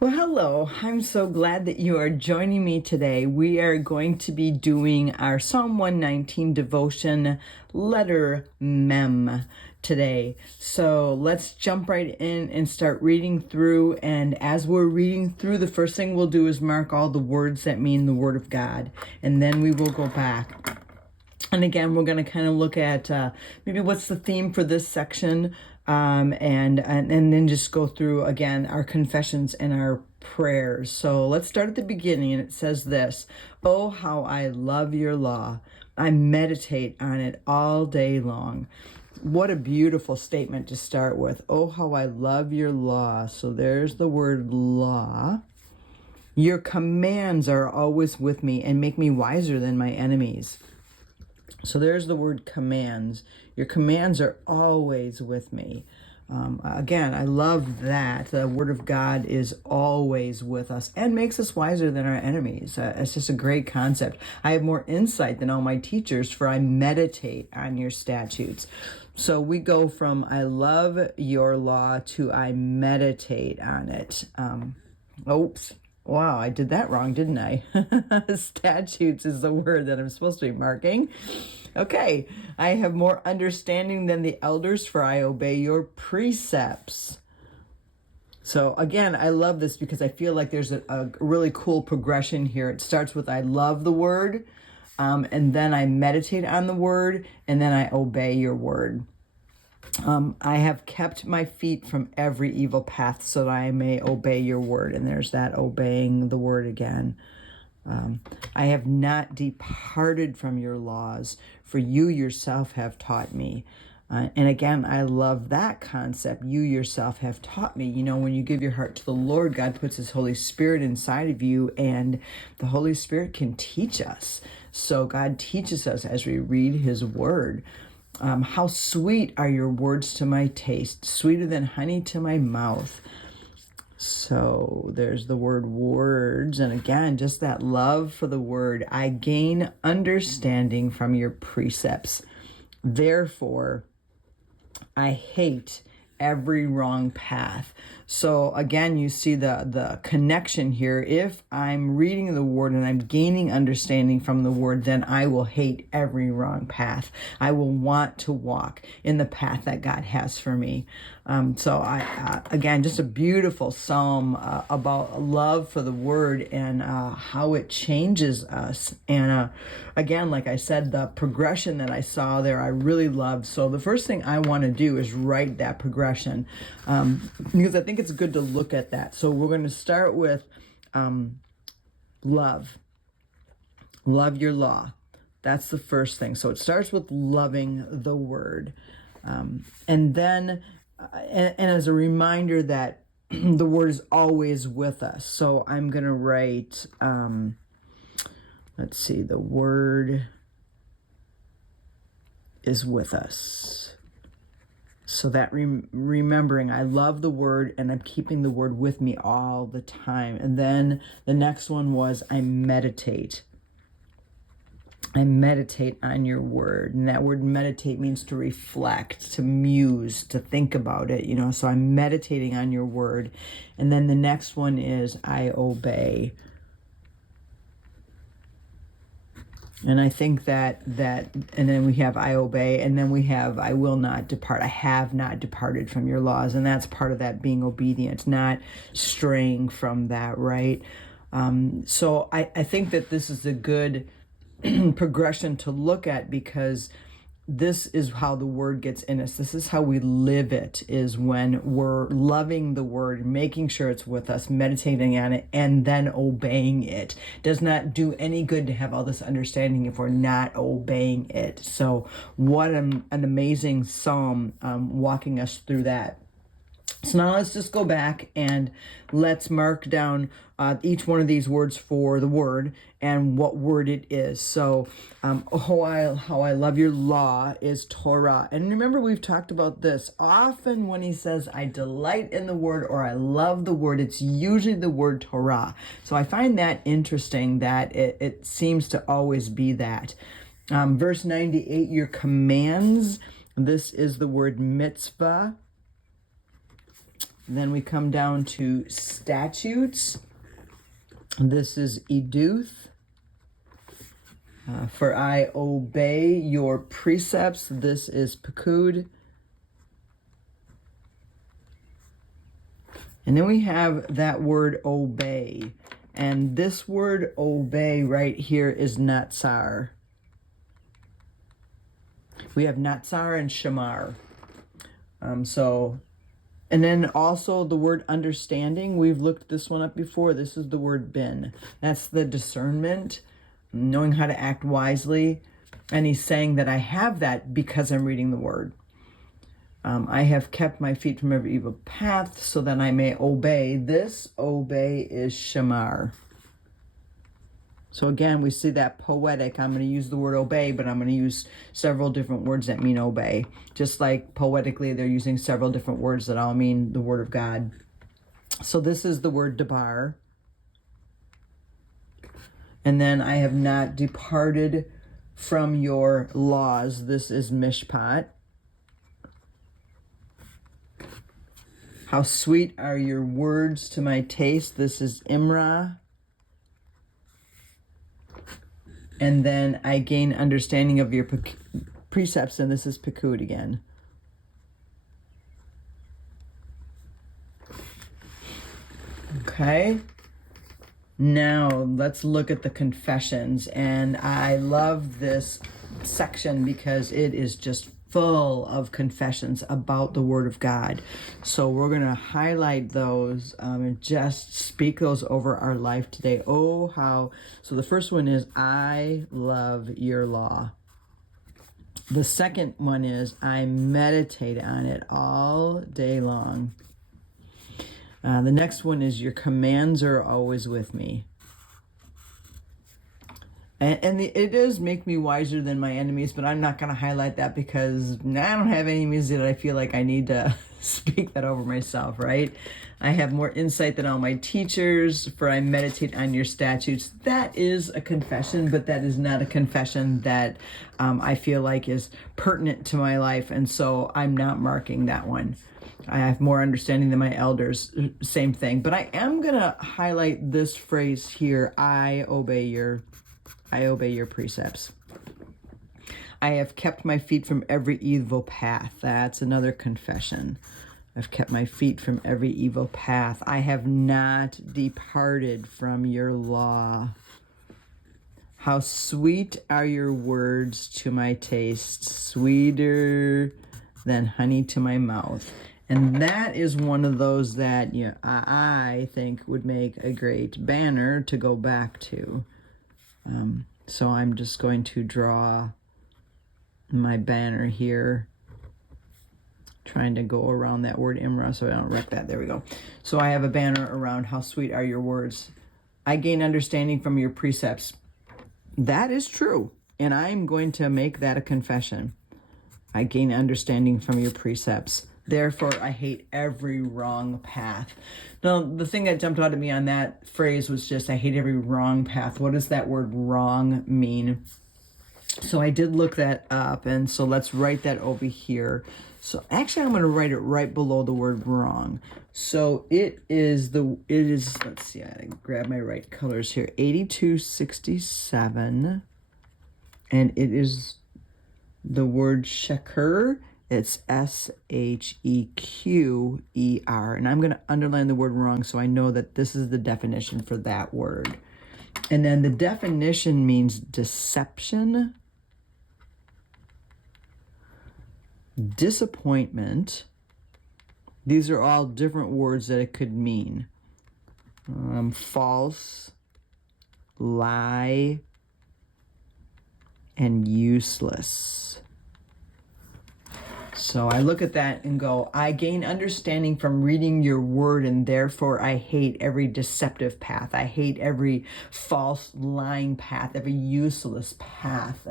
Well, hello. I'm so glad that you are joining me today. We are going to be doing our Psalm 119 devotion letter mem today. So let's jump right in and start reading through. And as we're reading through, the first thing we'll do is mark all the words that mean the Word of God. And then we will go back. And again, we're going to kind of look at maybe what's the theme for this section, and then just go through again our confessions and our prayers. So let's start at the beginning, and it says this: "Oh, how I love your law! I meditate on it all day long." What a beautiful statement to start with. Oh, how I love your law. So there's the word law. Your commands are always with me and make me wiser than my enemies. So there's the word commands. Your commands are always with me. Again, I love that. The Word of God is always with us and makes us wiser than our enemies. It's just a great concept. I have more insight than all my teachers, for I meditate on your statutes. So we go from I love your law to I meditate on it. Oops. Wow, I did that wrong, didn't I? Statutes is the word that I'm supposed to be marking. Okay, I have more understanding than the elders, for I obey your precepts. So again, I love this because I feel like there's a really cool progression here. It starts with I love the word, and then I meditate on the word, and then I obey your word. I have kept my feet from every evil path so that I may obey your word. And there's that obeying the word again. I have not departed from your laws, for you yourself have taught me. And again, I love that concept. You yourself have taught me. You know, when you give your heart to the Lord, God puts his Holy Spirit inside of you, and the Holy Spirit can teach us. So God teaches us as we read his word. How sweet are your words to my taste, sweeter than honey to my mouth. So there's the word words. And again, just that love for the word. I gain understanding from your precepts. Therefore, I hate every wrong path. So again, you see the connection here. If I'm reading the word and I'm gaining understanding from the word, then I will hate every wrong path. I will want to walk in the path that God has for me. So again, just a beautiful psalm about love for the word and how it changes us. And again, like I said, the progression that I saw there, I really loved. So the first thing I want to do is write that progression, because I think it's good to look at that. So we're going to start with love. Love your law. That's the first thing. So it starts with loving the word. And then, and as a reminder that the word is always with us. So I'm going to write, let's see, the word is with us. So that remembering, I love the word and I'm keeping the word with me all the time. And then the next one was I meditate. I meditate on your word. And that word meditate means to reflect, to muse, to think about it, you know. So I'm meditating on your word. And then the next one is I obey. And I think that, and then we have I obey, and then we have I will not depart. I have not departed from your laws. And that's part of that being obedient, not straying from that, right? So I think that this is a good progression to look at, because this is how the word gets in us. This is how we live it, is when we're loving the word, making sure it's with us, meditating on it, and then obeying it. It does not do any good to have all this understanding if we're not obeying it. So what an amazing psalm, walking us through that. So now let's just go back and let's mark down each one of these words for the word and what word it is. So how I love your law is Torah. And remember, we've talked about this. Often when he says I delight in the word or I love the word, it's usually the word Torah. So I find that interesting that it seems to always be that. Verse 98, your commands. This is the word mitzvah. Then we come down to statutes. This is eduth. For I obey your precepts. This is pekud. And then we have that word obey. And this word obey right here is natsar. We have natsar and shamar. And then also the word understanding. We've looked this one up before. This is the word bin. That's the discernment, knowing how to act wisely. And he's saying that I have that because I'm reading the word. I have kept my feet from every evil path so that I may obey. This obey is shamar. So again, we see that poetic. I'm going to use the word obey, but I'm going to use several different words that mean obey. Just like poetically, they're using several different words that all mean the word of God. So this is the word debar. And then I have not departed from your laws. This is mishpat. How sweet are your words to my taste. This is imra. And then I gain understanding of your precepts, and this is pekud again. Okay. Now let's look at the confessions. And I love this section because it is just full of confessions about the Word of God. So we're going to highlight those and just speak those over our life today. Oh, how. So the first one is, I love your law. The second one is, I meditate on it all day long. The next one is, your commands are always with me. And it does make me wiser than my enemies, but I'm not going to highlight that because I don't have enemies that I feel like I need to speak that over myself, right? I have more insight than all my teachers, for I meditate on your statutes. That is a confession, but that is not a confession that I feel like is pertinent to my life, and so I'm not marking that one. I have more understanding than my elders, same thing. But I am going to highlight this phrase here, I obey your precepts. I have kept my feet from every evil path. That's another confession. I've kept my feet from every evil path. I have not departed from your law. How sweet are your words to my taste, sweeter than honey to my mouth. And that is one of those that I think would make a great banner to go back to. So I'm just going to draw my banner here, trying to go around that word imra so I don't wreck that. There we go. So I have a banner around, how sweet are your words. I gain understanding from your precepts. That is true. And I'm going to make that a confession. I gain understanding from your precepts. Therefore, I hate every wrong path. Now, the thing that jumped out at me on that phrase was just, I hate every wrong path. What does that word wrong mean? So I did look that up, and so let's write that over here. So actually, I'm going to write it right below the word wrong. So it is, let's see, I grab my right colors here, 8267, and it is the word sheker. It's S-H-E-Q-E-R. And I'm going to underline the word wrong so I know that this is the definition for that word. And then the definition means deception, disappointment. These are all different words that it could mean. False, lie, and useless. So I look at that and go, I gain understanding from reading your word, and therefore I hate every deceptive path. I hate every false, lying path, every useless path.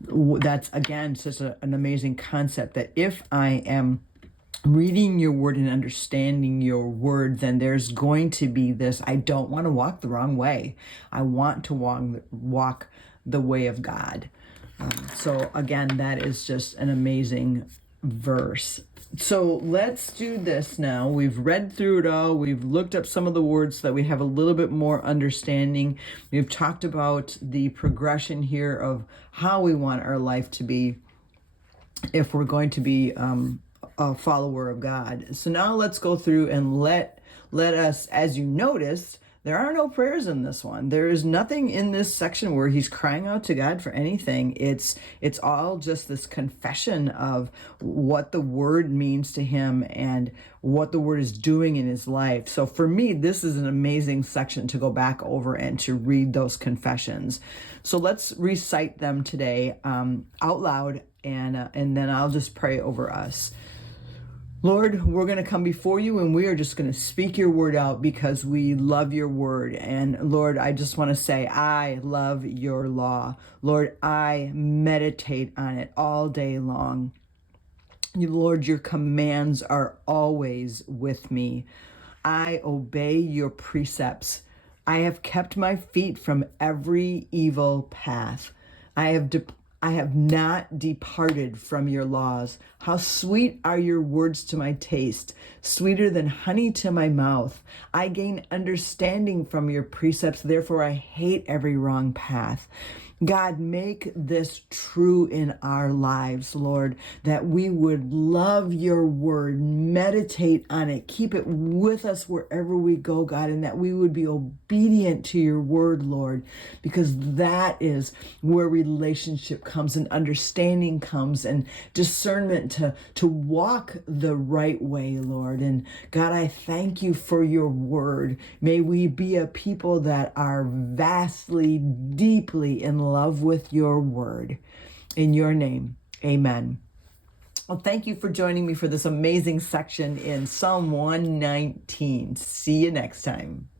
That's, again, such an amazing concept that if I am reading your word and understanding your word, then there's going to be this, I don't want to walk the wrong way. I want to walk the way of God. So again, that is just an amazing verse. So let's do this now. We've read through it all. We've looked up some of the words so that we have a little bit more understanding. We've talked about the progression here of how we want our life to be if we're going to be a follower of God. So now let's go through and let us, as you noticed, there are no prayers in this one. There is nothing in this section where he's crying out to God for anything. It's all just this confession of what the word means to him and what the word is doing in his life. So for me, this is an amazing section to go back over and to read those confessions. So let's recite them today out loud, and then I'll just pray over us. Lord, we're going to come before you and we are just going to speak your word out because we love your word. And Lord, I just want to say, I love your law. Lord, I meditate on it all day long. Lord, your commands are always with me. I obey your precepts. I have kept my feet from every evil path. I have not departed from your laws. How sweet are your words to my taste, sweeter than honey to my mouth. I gain understanding from your precepts, therefore I hate every wrong path. God, make this true in our lives, Lord, that we would love your word, meditate on it, keep it with us wherever we go, God, and that we would be obedient to your word, Lord, because that is where relationship comes and understanding comes and discernment to walk the right way, Lord. And God, I thank you for your word. May we be a people that are vastly, deeply in love with your word. In your name, amen. Well, thank you for joining me for this amazing section in Psalm 119. See you next time.